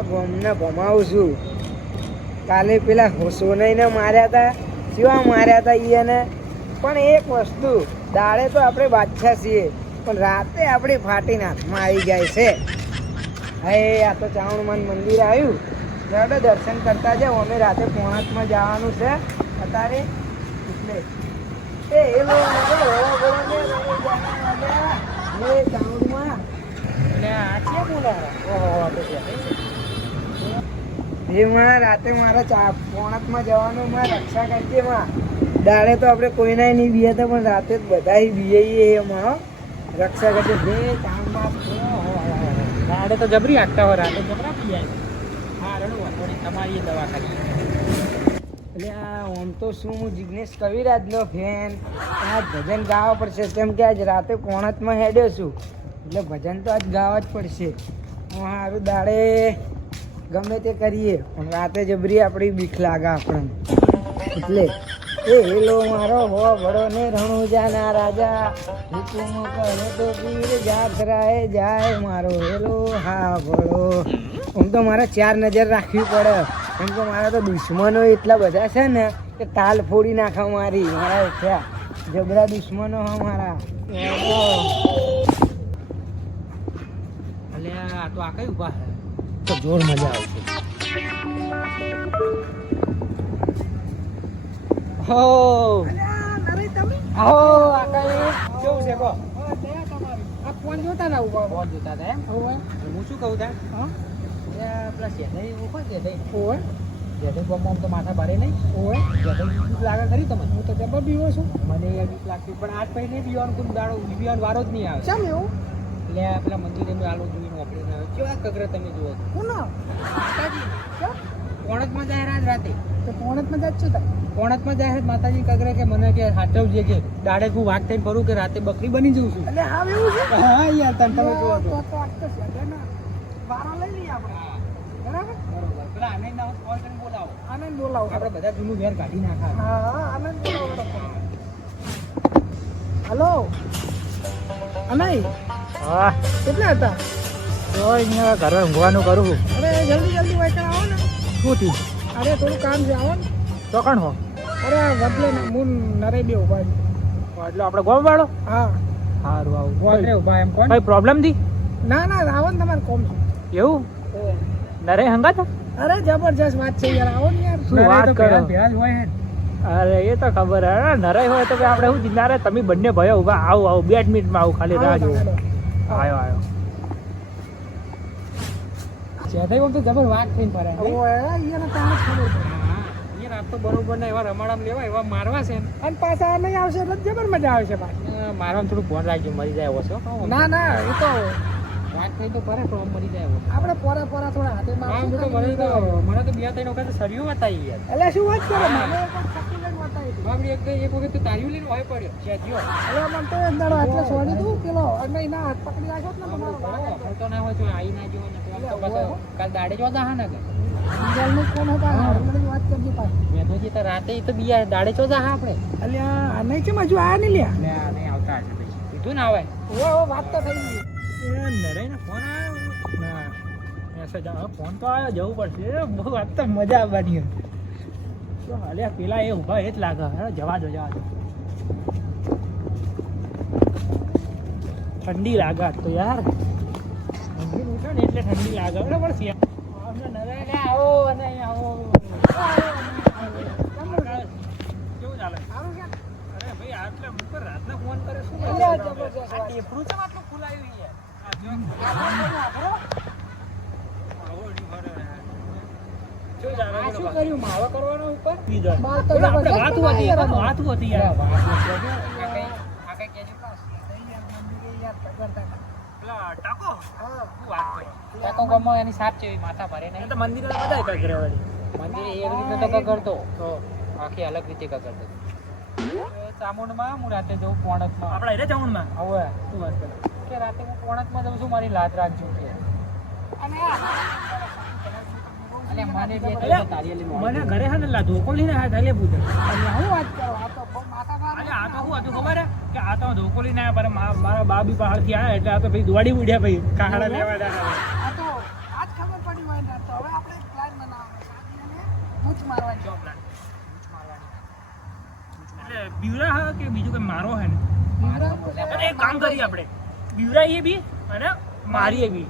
આખા ગામને ભમાવું છું. કાલે પેલા સોનઈને માર્યા હતા, શિવા માર્યા હતા એને. પણ એક વસ્તુ, દાડે તો આપણે બાદશાહ છીએ, પણ રાતે આપણી ફાટીને હાથમાં આવી જાય છે. હવે આ તો ચાવણમાન મંદિર આવ્યું, ચાલો દર્શન કરતા જાઓ. અમે રાતે પોણાકમાં જવાનું છે અત્યારે, એટલે રાતે મારા પોણકમાં જવાનું, રક્ષા કરજે માં. દાડે તો આપણે કોઈના નહીં બીએ તો, પણ રાતે જ બધા બીએ એમાં રક્ષા કરજે. બે ચાંદમાં દાડે તો જબરી આગતા હોય, રાતે જબરા પીએ. હા રડું થોડી તમારી દવા કરી. એટલે આમ તો શું, હું જિગ્નેશ કવિરાજનો ફેન. આજ ભજન ગાવા પડશે, કેમ કે આજ રાતે પોણતમાં હેડ્યો છું, એટલે ભજન તો આજ ગાવા જ પડશે. હું સારું દાડે ગમે તે કરીએ, પણ રાતે જબરી આપણી બીક લાગે આપણને. એટલે એ હેલો મારો હો ભળો ને રણુજાના રાજા, હુકુમ કરે તો પીર જાત્રાએ જાય. મારો હેલો હા ભળો. આમ તો મારે 4 નજર રાખવી પડે, કેમ કે મારા તો દુશ્મનો એટલા બધા છે ને કે તાલ ફોડી નાખા મારી. મારા ઓછા જબરા દુશ્મનો હા મારા. એટલે આ તો આ કઈ ઉભા તો જોર મજા આવશે. હો આવો આ કઈ કેવું છે કો? આ ફોન જોતા ના ઉભા ફોન જોતા હતા એમ? હું શું કહું તા? હા પેલા શેઠાઈ ઉભા શેઠાઈ ઓય શેઠાઈ ગમો તો માથા ભારે નહીં. ઓય શેઠાઈ બીક લાગે ખરી તમને? હું તો જબર બીવો છું. મને યાર બીક લાગતી, પણ આજ પછી નહીં બીવાનું, કોઈ દાડો બીવાનો વારો જ નહીં આવે. કેમ એવું? એટલે પેલા મંદિરે આલો જોઈને ઓપરેશન આવે. કેવા કગરે તમે જુઓ છો? કોનો માતાજી? કેમ પોણતમાં જાય રાત રાતે. તો પોણતમાં જ છું તા. પોણતમાં જાય માતાજી કગરે કે મને કે હાચવજે, કે દાડે હું વાઘ થઈને ફરું, કે રાતે બકરી બની જઉં છું. એટલે હા એવું છે. હા યાર તમે જુઓ છો. તો આજ તો છે ને બારા લઈ લઈએ આપણે. બરાબર બરોબર. પેલા આનંદ ના કોલ કરીને બોલાવો. આનંદ બોલાવો. આપણે બધા જૂનું ઘેર કાઢી નાખા. હા આનંદ બોલાવો. હલો અનાઈ, હા કેટલા હતા? કોઈ નહીં, હવે ઘરે ઊંઘવાનું કરું છું. અરે જલ્દી વાયકણ આવો ને. શું થયું? અરે થોડું કામ છે, આવો ને. ચોકણ હો? અરે વડલે ને હું નરે બે ઉભા છે. એટલે આપણે ગોમ વાળો? હા સારું આવું ગોત્રે ઉભા એમ કોણ? કઈ પ્રોબ્લેમ થી? ના આવો ને, તમારે કોમ છે. એવું? નરે હંગા હતા? અરે જબરજસ્ત વાત છે યાર, આવો ને યાર. શું વાત કરો? ભેળ હોય હે. અરે એ તો ખબર હે, નરે હોય તો આપણે શું ચિંતા રે. તમે બંને ભાઈઓ ઉભા આવું 2 મિનિટમાં આવું, ખાલી રાહ જોવો. આવ્યો જેઠાઈ તો જબર વાત થઈને ફરે. ઓય યાર તાણ ખબર પડે. યાર આ તો બરોબર ના એવા રમાડામ લેવા, એવા મારવા છે. અને પાછા નહીં આવશે એટલે જબર મજા આવશે પાછી. મારવાનું થોડું ફોન રાખજો, મરી જાય એવો છે. ના એ તો વાત થઈ તો ફરે તો મરી જાય એવો. આપણે પોરા થોડા હાથે મને તો 2-3 વખત સરિયું બતાવી યાર. એટલે શું વાત કરે? મને એક છત્રી લઈને બતાવી હતી. બાપડી એક વખત તો તારીઓ લઈને હોય પડ્યો છે જીઓ. એટલે મને તો અંદાડો એટલે છોડી દઉં પેલો અને એના હાથ પકડી રાખ્યો ને તમારો. તો ના હોય તો આવી ના જીવો ને તો પાછો કાલ દાડે જો દા ને કે નું ફોન હતા, હમણાં વાત કરજો પાછી. મેં તો જીતા રાતે તો બીયા દાડે ચો દા આપણે. એટલે આ નહીં છે હજુ આયા નહીં લ્યા. લે આ નહીં આવતા હશે પછી. કીધું ના આવે. ઓ વાત તો થઈ ગઈ. નરેને ફોન આવ્યો ના મેસેજ આવ્યો, ફોન તો આવ્યો, જવું પડશે. બહુ વાત તો મજા આવવાની. તો હાલે પેલા એ ઊભા એ જ લાગે. જવા દો ઠંડી લાગે તો યાર. મંદિર ઉઠો ને એટલે ઠંડી લાગે. બરાબર છે. આવો અને આવો. કેવું ચાલે? સારું છે. અરે ભાઈ આટલે ઉપર રાતના ફોન કરે શું? જબરજસ્ત વાત. ટેપરું છે આટલું ખુલાયું યાર. શું કર્યું? માવા કરવાનો ઉપર માલ તો જબરજસ્ત વાત હતી યાર. આ કઈ કેજો પેલા ટાકો હા શું વાત કરો? ટાકો ગમો એની સાપ છે, માથા ભરે નહીં. તો મંદિરે બધા કગરે વાળી. મંદિરે એક રીતે તો કગરતો, તો આખી અલગ રીતે કગરતો. ચામુંડમાં હું રાતે જઉં પોણતમાં. આપણા એટલે ચામુંડમાં હવે શું વાત કરે કે રાતે હું પોણતમાં જઉં છું, મારી લાત રાખજો કે. અને મને બે તારી મને ઘરે હે ને લા ધોકો લઈને આ ઢાલે પૂછે. હું વાત કરો? આ તો બહુ માથા ભારે. અરે આ તો શું હતું ખબર હે કે આ તો ધોકો લઈને આવ્યા, પણ મારા બા બી પહાડથી આવ્યા, એટલે આ તો ભાઈ દોડી ઉડ્યા ભાઈ કાહડા લેવા. આ તો આજ ખબર પડી હોય પ્લાન રાખતો. હવે આપણે એક પ્લાન બનાવવાનો. શાદીને મૂછ મારવાની. જો પ્લાન મૂછ મારવાની એટલે બીવરા હા કે બીજું કઈ મારો હે ને બીવરા અને એક કામ કરીએ આપણે બીવરાઈએ બી અને મારીએ બી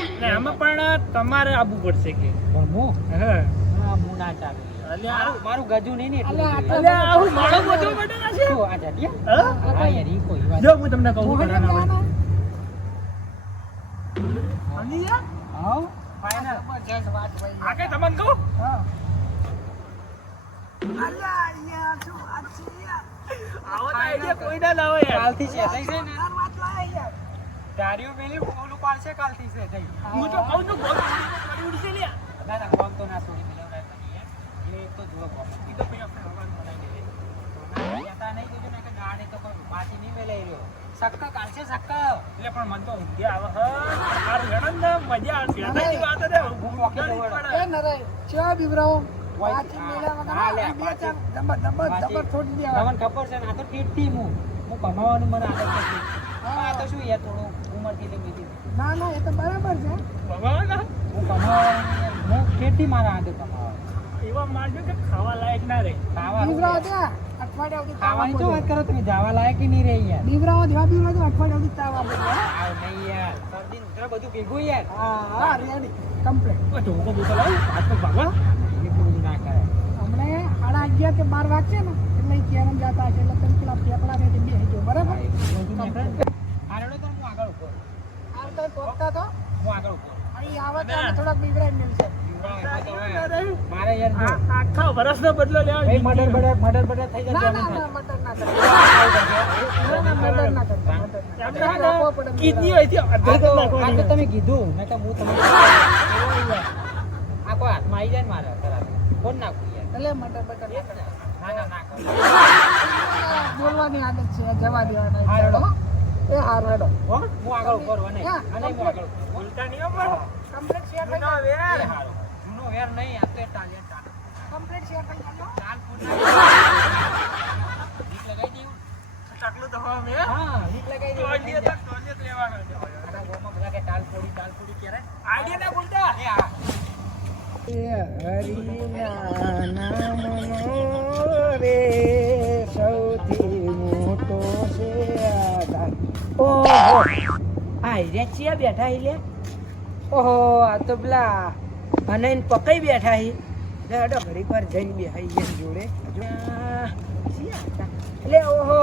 એટલે આમાં પણ તમારે આવવું પડશે કે હા હું ના ચાલે અલ્યા મારું ગજુ નહીં ને અલ્યા, એટલું અલ્યા આવું માળો બધો બટેલા છે શું આ જાડિયા હા? હા યાર ઈ કોઈ વાત જો હું તમને કહું મોહન કરવાના જવાના? સમજી ગયા હા ફાઇનલ જબરજસ્ત વાત ભાઈ. આ કઈ તમને કહું હા. અલ્યા, યાર, શું વાત છે યાર? આવો તો idea કોઈ ના લાવે યાર કાલથી છે થઈ છે ને યાર, વાત લાય યાર. ધાર્યું પેલી ઓલું પાડશે કાલથી છે થઈ હું તો કહું છું ગોળ કરી ઉડશે લ્યા ના ના ગોમ તો ના છોડી મિલવરાય પણ યાર એ તો જુઓ ગોમ ઈ તો પછી આપણે હવાનું બનાવી દઈએ કહેતા નહીં જોજો ને કે ગાડી તો કોઈ પાછી નહીં મેલાઈ રહ્યો સક્કા કાલશે સક્કા એટલે પણ મન તો ઊંઘ્યા આવે હા સારું હેડો ને મજા આવે શેતાની વાત છે હું પોકી જવડો. એ નરાય, ચેવા બીવરાઓ? હોય. પાછી મેલ્યા વગર હા, લે, આ બે પાછી. ચાર જબર છોડી દેવા. તમને ખબર છે ને આ તો ટીટી હું કમાવાનું મને આદત નથી આ તો શું યાર થોડું ઉંમરથી લઈ લીધી ના ના, એ તો બરાબર છે. ભગવાન હું કમાવાનું હું ટીટી મારા આદત કમાવા એવા મારજો કે ખાવા લાયક ના રહે ખાવાનું બીવરાઓ ત્યાં અઠવાડિયા સુધી તાવ ખાવાની આપો શું વાત કરો તમે જવા લાયક નહીં રહી યાર બીવરાઓ જેવા બીવરાઓ તો અઠવાડિયા સુધી તાવ આપો છો. આવ નહીં યાર શરદી ઉધરા બધું ભેગું યાર હા, રેડી, કમ્પ્લીટ. ધોકો બોકો લાવ હાથ પગ ભાગવા એટલું બધું ના કરાય હમણે 11:30 કે 12 વાગશે ને એટલે ઈ કેરમ જતા હશે એટલે તમે પેલા ફેફડા ને તે બેસી જાઓ, બરાબર? આરડો તો હું આગળ ઉપર આ તો પોકતા તો હું આગળ ઉપર અહીં આવે તો અમે થોડાક બીવરાઈ મળશે. મારે યાર જો આખા વર્ષનો બદલો લેવા ભાઈ મર્ડર થઈ ના જાય ના ના, મટર ના કરો. ના ના, મટર ના કરો. મટર રાખવો પડે કિડની બીવરાઓ. હોય છે અડધો કલાક આ તો તમે કીધું મેં તો હું તમને આ કોઈ હાથમાં આવી જાય ને મારે તરત કોણ નાખું યાર એટલે મટર બટર ના કરો. ના ના ના કરું. બોલવાની આદત છે, જવા દેવાના. હા, હેડો. એ હારું, હેડો. હો? હું આગળ ઉપર અને હા, અને હું આગળ ઉપર. બોલતા નહીં હો પણ. કમ્પ્લીટ શેર થઈ જૂનો જાય. વેર. એ હારો. જૂનો વેર નહીં આ તો ટાલિયા ચાલ કમ્પ્લીટ શેર થઈ જાય. ચાલ ફૂટ લીક લગાઈ દેવું ટકલું તો હવે મેં. હા લીક લગાઈ દેવું ટોલિયે તો ટોલિયે જ લેવાનો છે. આના ગામમાં બધા કે ટાલ ફોડી ક્યારે આઈડિયા ના બોલતા. એ આ હરિના નામનો રે સૌથી મોટો છે આધાર. ઓહો આ હિર્યા ચિયા બેઠા હી લે ઓહો આ તો પેલા અને પકઈ બેઠા હી લે હડો ઘડીક વાર જઈને બેહાઈ એમ જોડે હજુ ચિયા હતા? લે ઓહો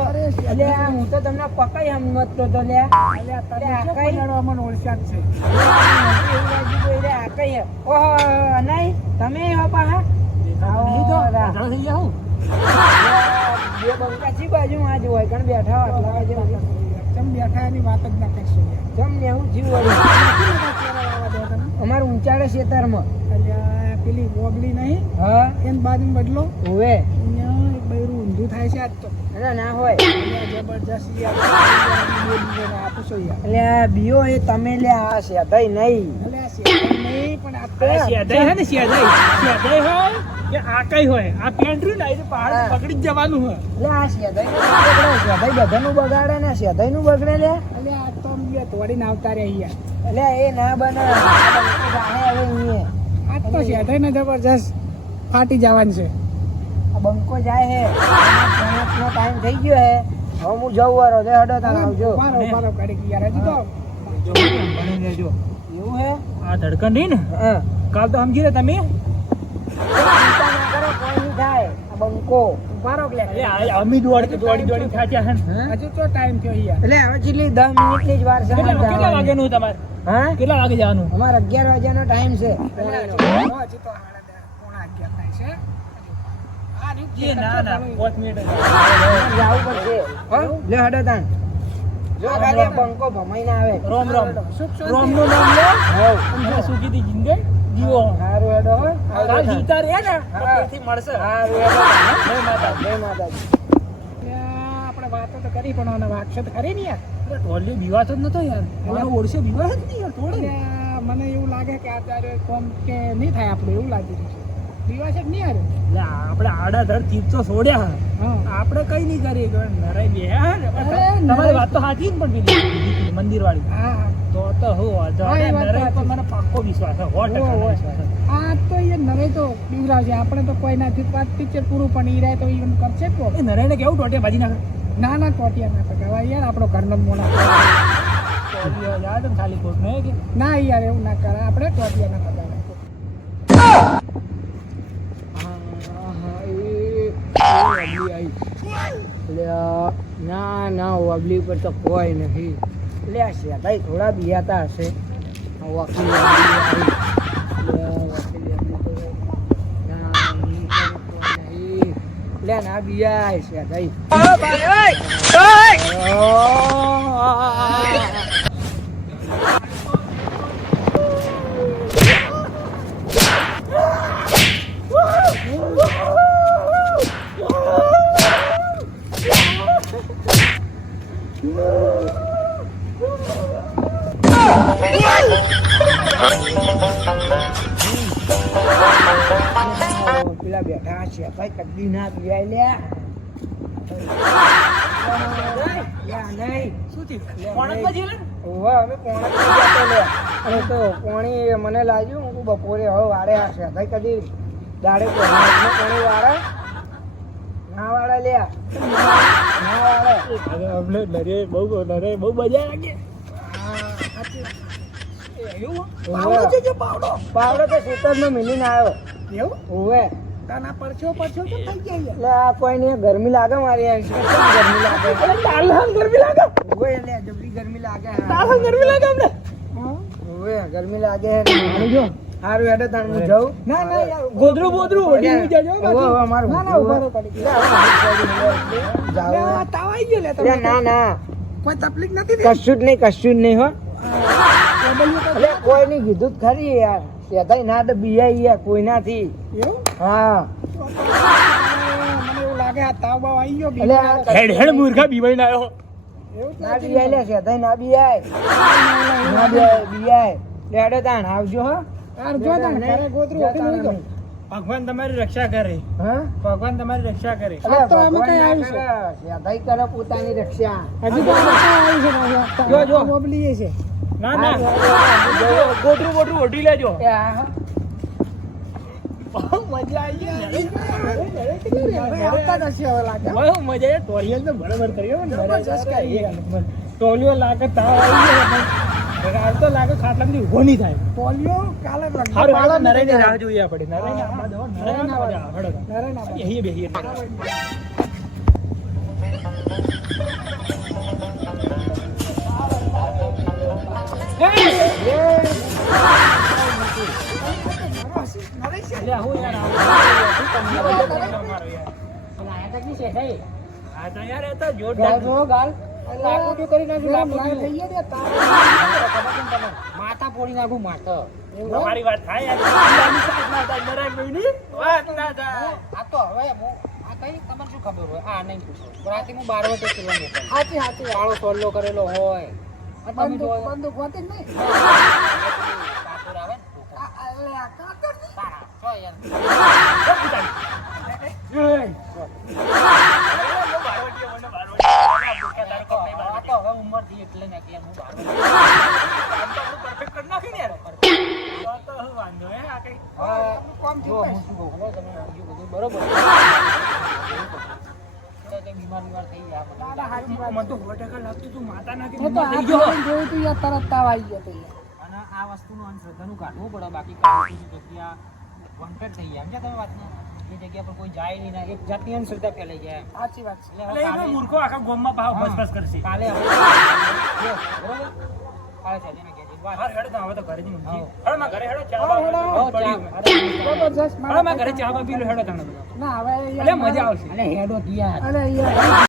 અરે, લે હું તો તમને પકઈ સમજતો તો લે અલ્યા, તને આ શું કઈ? પલાળવામાં ઓળખ્યા જ છે. ચમ બેઠા એની વાત જ ના કરશો યાર. અમારું ઊંચાડે ખેતરમાં અલ્યા, પેલી મોગલી નહીં હા એન બાજુ બદલો હોવે અહીંયા એક બૈરું ઊંધું થાય છે આજ તો. ના હોય અલ્યા, જબરજસ્ત યાર. આપું યાર. એટલે આ બીઓ એ તમે લે આ સેધાઈ નહીં અલ્યા, શેઠ નહીં પણ આ તો શેધાઈ હે ને શેધાઈ હોય કે આ કઈ હોય આ પેન્ટ્રી ને આ પહાડ હા. પકડી જ જવાનું હોય એટલે આ સેધાઈ બધાનું બગાડે ને સેધાઈ નું બગડે લે અલ્યા, આ તો આમ બે તોડીને આવતા રહ્યા યાર. એટલે એ ના બને આ બંકો જાહે હવે અહીંયા. આ તો શેઠાઈને જબરજસ્ત ફાટી જવાનું છે. આ બંકો જાય હે નો ટાઈમ થઈ ગયો હે હવે હું જવું વારો છે હડો તાર આવજો ઉભારો કરી કે યાર હજી તો ભણી લેજો એવું હે આ ધડકન રહી ને હા કાલ તો સમજી લે તમે ચિંતા ના કરો કોઈ નહીં થાય આ બંકો ઉભારો કે લે. એટલે અમી દોડી થાચ્યા હે ને હજુ તો ટાઈમ થયો યાર. એટલે હવે છેલ્લી 10 મિનિટની જ વાર છે કેટલા વાગ્યાનું તમારે હા કેટલા વાગે જવાનું અમારે 11 વાગ્યાનો ટાઈમ છે હજી તો 11:30 પોણા 11 થાય છે. આ રીત એ ના ના 5 મિનિટ જવું પડશે હો લે હડો તાન જો ખાલી આ બંકો ભમાઈ ના આવે રોમ શુભ રોમ નું નામ લો હોવ અને સુખી દી જિંદગી જીવો હારું હડો હો કાલ જીવતા રહે ને તો હા. તેથી મળશે હારું હડો જય માતાજી જય માતાજી આપણે વાતો તો કરી પણ આને વાગશે તો ખરી ને યાર. ટોલી બીવાતો જ નતો યાર મારો ઓળશે બીવાય જ નહીં યાર તોડે અલ્યા, મને એવું લાગે કે અત્યારે કોમ કે નહીં થાય આપણું એવું લાગી રહ્યું છે. દિવસ જ નહીં યાર. એટલે આપણે આડા ધડ ચીપ તો છોડ્યા હા. આપણે કઈ નહીં કરીએ નરાઈ બે અરે, તમારી નરાઈ- વાત તો સાચી જ પણ મંદિર વાળી હા તો હું વાંધો હા, એ નહીં. વાત નરેન પર સાચી. મને પાક્કો વિશ્વાસ છે, 100% ઓય, ઓય. વિશ્વાસ છે. આ તો એ નરે તો બીવરાવ છે આપણે તો કોઈ નથી વાત પિક્ચર પૂરું પણ ઈ રહે તો ઈવન કરશે જ કોણ? એ નરેને કેવું ટોટિયા ભાજી નાખે? ના ના ટોટિયા ના કહેવાય યાર આપણો ઘરનો જ મોણા ટોટિયો યાદ ને ખાલી ખોટ નહીં કે ના યાર એવું ના કરે આપણે ટોટિયા ના કહેવાય ના ના વબલી પર તો કોઈ નહીં. એટલે આ શેઠાઈ થોડા બિયાતા હશે. આ વકીલ વબલી આવી. એટલે વકીલ વબલી તો ના વબલી પર કોઈ નહીં. એટલે ના બિયાય શેઠાઈ. પેલા બેઠા છે ભાઈ કદી ના પીવાય લ્યા નહીં શું થયું? પોણકમાં જેવું ને? ઓવા અમે પોણી અને તો પોણી મને લાગ્યું હું બપોરે હવે વાળે હશે ભાઈ કદી દાડે પોણી વાળે ના વાળે લ્યા ના વાળે અરે અમને નરે બહુ મજા લાગે. પાવડો છે જે પાવડો પાવડો તો ખેતરમાં મિલીને આવ્યો એવું ઓવે તાના પરછો પરછો કેમ થઈ ગયા એટલે આ કોઈ નહીં ગરમી લાગે મારી આ ગરમી લાગે તાલહાન ગરમી લાગે ઓવે એટલે જબરી ગરમી લાગે તાલહાન ગરમી લાગે અમને ઓવે ગરમી લાગે જો હારું હેડે તાણ હું જાઉં ના ના યાર ગોદરું બોદરું ઓઢી જજો ઓવે ઓવે મારું ના ના ઉભા રહો પડી જાવ ગયા તાવ આવી ગયો લે એટલે તમને ના ના કોઈ તકલીફ નથી ને કશું જ નહીં હો ડબલ્યુ તો એટલે કોઈ નહીં કીધું જ ખરી યાર સેતાઈ ના તો બીઆઈ યાર કોઈ નાથી એવું હા મને એવું લાગે આ તાવ બાવ આવી ગયો એટલે આ હેડ હેડ મૂર્ખા બીવાઈને આવ્યો. એવું ના બીઆઈ લે સેતાઈ ના બીઆઈ ના બીઆઈ લેડે તાણ આવજો હો તાર જો તાણ ઘરે ગોતરું ઓકે લઈ ગયો ભગવાન તમારી રક્ષા કરે. હા ભગવાન તમારી રક્ષા કરે. આ તો અમે કઈ આવીશું સેતાઈ કરે પોતાની રક્ષા હજી તો અમે કઈ આવીશું પાછા જો, જો. બોબલીએ છે ના ના ગોદરું બોદરું ઓઢી લેજો. એ આ બહુ મજા આવી ગઈ. આવતા જ હશે હવે લાગે બહુ મજા આવી. ટોળિયો તો બરાબર કર્યો ને. જબરજસ્ત કરી. ટોળિયો લાગે તાવ આવી ગયો. હાલ તો લાગે ખાટલામાંથી ઊભો નહીં થાય. પોલિયો કાલે લગભગ હારું હાલો બાળકને નરેને થઈ રાહ જોઈએ આપણે. નરેને આવા દો. નરેને આવા દો. હળો. નરેન આવા. બેહીએ બેહીએ. એટલે હું યાર આ તો યાર એ તો જોરદાર. જો ગાલ લાકડું કરી નાખ્યું, ગરમ લાકડું. લાગ થઈ ગયો ને તાવ માથા ફોડી નાખું માથા તમારી વાત થાય યાર. બીજાની સાથ ના થાય. નરેનભાઈની વાત ના થાય. આ તો હવે હું આ કઈ તમને શું ખબર હોય આ નહીં પૂછો રાતે હું 12 વાગે કિલોમીટર હાચી હાચી કાળો ટોલ્લો કરેલો હોય આ તમે જો બંદૂક હોતી જ નહીં કાતર આવે ને અલે આ કાતર તારા જો યાર આ તો હવે ઉંમર થી એટલે ને એટલે હું 12 પરફેક્ટ કરી નાખી ને યાર. તો હું વાંધો હે આ કઈ કોમ જો થયું હું શું કહું ખબર તમે બીજું બધું બરોબર તો તે બીમાર થઈ ગયા દાદા હાચી વાત મને તો 100% લાગતું તું માતા નાખી હું તો બીમાર થઈ આ ગયો. જોયું તું યાર તરત તાવ આવી ગયો તો યાર અને આ વસ્તુનું અંધશ્રદ્ધાનું કાઢવું પડે બાકી કાઢવાની જગ્યા વોન્ટેડ થઈ ગયા સમજ્યા તમે વાતને એ જગ્યા પર કોઈ જાય નહીં ને એક જાતની અંધશ્રદ્ધા ફેલાઈ જાય સાચી વાત છે એટલે એટલે એ મૂર્ખો આખા ગામમાં ભાવ બસ કરશે. કાલે આપણે જો, બરોબર કાલે સાજે ને કહેજે વાત હાર હેડો તો હવે તો ઘરે જઈને ઊંઘી. હા. હેડો માં ઘરે હેડો ચા હાલો, હેડો. બા ચા. પડ્યું. જબરજસ્ત હેડો માં ઘરે ચા બા પી લો હેડો તમે બધા. ના હવે એટલે મજા આવશે. અલે હેડો ત્યાં અરે યાર